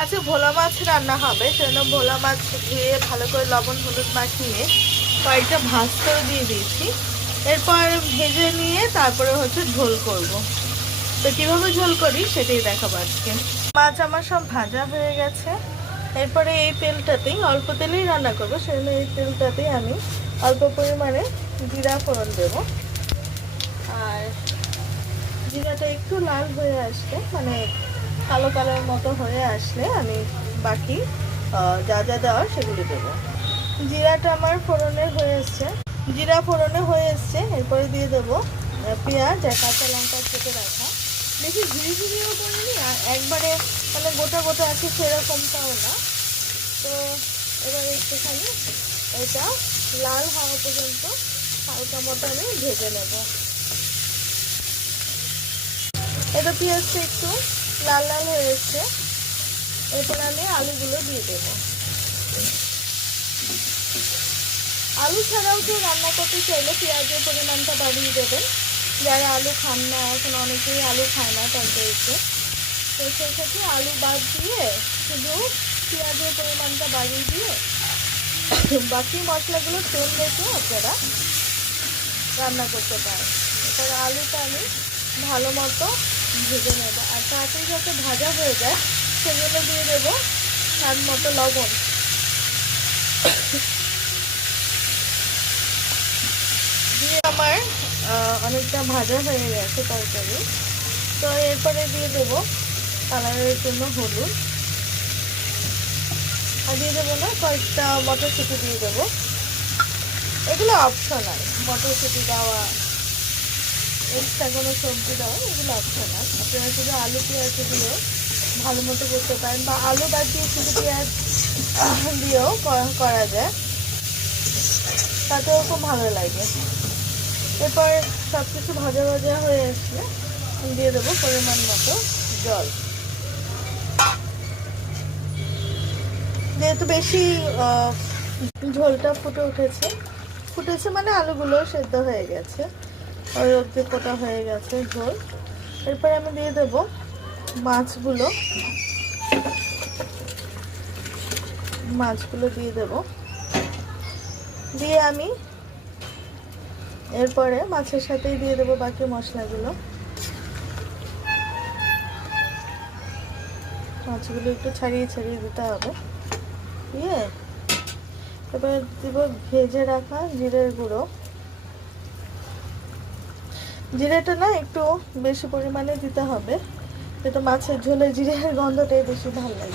আচ্ছা, ভোলা মাছ রান্না হবে, সেজন্য ভোলা মাছ ধুয়ে ভালো করে লবণ হলুদ মাখিয়ে কয়েকটা ভাজতেও দিয়ে দিয়েছি। এরপর ভেজে নিয়ে তারপরে ঝোল করব। তো কীভাবে ঝোল করি সেটাই দেখাবো আজকে। মাছ আমার সব ভাজা হয়ে গেছে। এরপরে এই তেলটাতেই, অল্প তেলেই রান্না করবো, সেজন্য এই তেলটাতেই আমি অল্প পরিমাণে জিরা ফোড়ন দেব। আর জিরাটা একটু লাল হয়ে আসলে, মানে কালো কালার মতো হয়ে আসলে আমি বাকি যা যা দেওয়ার সেগুলো দেবো। জিরাটা আমার ফোড়নে হয়ে এসছে, জিরা ফোড়নে হয়ে এসছে। এরপরে দিয়ে দেবো পেঁয়াজ আর কাঁচা লঙ্কা কেটে রাখা। বেশি ঝিরিঝিরিও করিনি আর একবারে মানে গোটা গোটা আছে সেরকমটাও না। তো এবার একটুখানি এটা লাল হওয়া পর্যন্ত হালকা মতো আমি ভেজে নেব। এটা পেঁয়াজটা একটু লাল লাল হয়ে এসছে। এরপর আমি আলুগুলো দিয়ে দেবো। আলু ছাড়াও কেউ রান্না করতে চাইলে পেঁয়াজের পরিমাণটা বাড়িয়ে দেবেন। যারা আলু খান না, এখন অনেকেই আলু খায় না তরকারিতে, তো সেই ক্ষেত্রে আলু বাদ দিয়ে শুধু পেঁয়াজের পরিমাণটা বাড়িয়ে দিয়ে বাকি মশলাগুলো সেম রেখে আপনারা রান্না করতে পারেন। এরপর আলুটা আমি ভালো মতো ভেজে নেব, আর তাড়াতাড়ি যাতে ভাজা হয়ে যায় সেজন্য দিয়ে দেবো স্বাদ মতো লবণ। দিয়ে আমার অনেকটা ভাজা হয়ে গেছে তরকারি। তো এরপরে দিয়ে দেবো কালারের জন্য হলুদ, আর দিয়ে দেবো না কয়েকটা মটরশুঁটি দিয়ে দেবো। এগুলো অপশনাল, মটরশুঁটি দেওয়া, এক্সট্রা কোনো সবজি দেওয়া এগুলো অপশনাল। আপনারা শুধু আলু পেঁয়াজ দিয়ে ভালো মতো করতে পারেন, বা আলু বাদ দিয়ে শুধু পেঁয়াজ দিয়েও করা যায়, তাতেও খুব ভালো লাগে। এরপর সব কিছু ভাজা ভাজা হয়ে আসলে দিয়ে দেবো পরিমাণ মতো জল। যেহেতু বেশি ঝোলটা ফুটেছে মানে আলুগুলো সেদ্ধ হয়ে গেছে, ওই অবধি ফোটা হয়ে গেছে ঝোল। এরপর আমি দিয়ে দেবো মাছগুলো দিয়ে দেবো। দিয়ে আমি এরপরে মাছের সাথেই দিয়ে দেবো বাকি মশলাগুলো। মাছগুলো একটু ছাড়িয়ে ছাড়িয়ে দিতে হবে। দিয়ে এবার দিব ভেজে রাখা জিরের গুঁড়ো। জিরেটা না একটু বেশি পরিমাণে দিতে হবে, যেটা মাছের ঝোলে জিরের গন্ধটাই বেশি ভালো লাগে।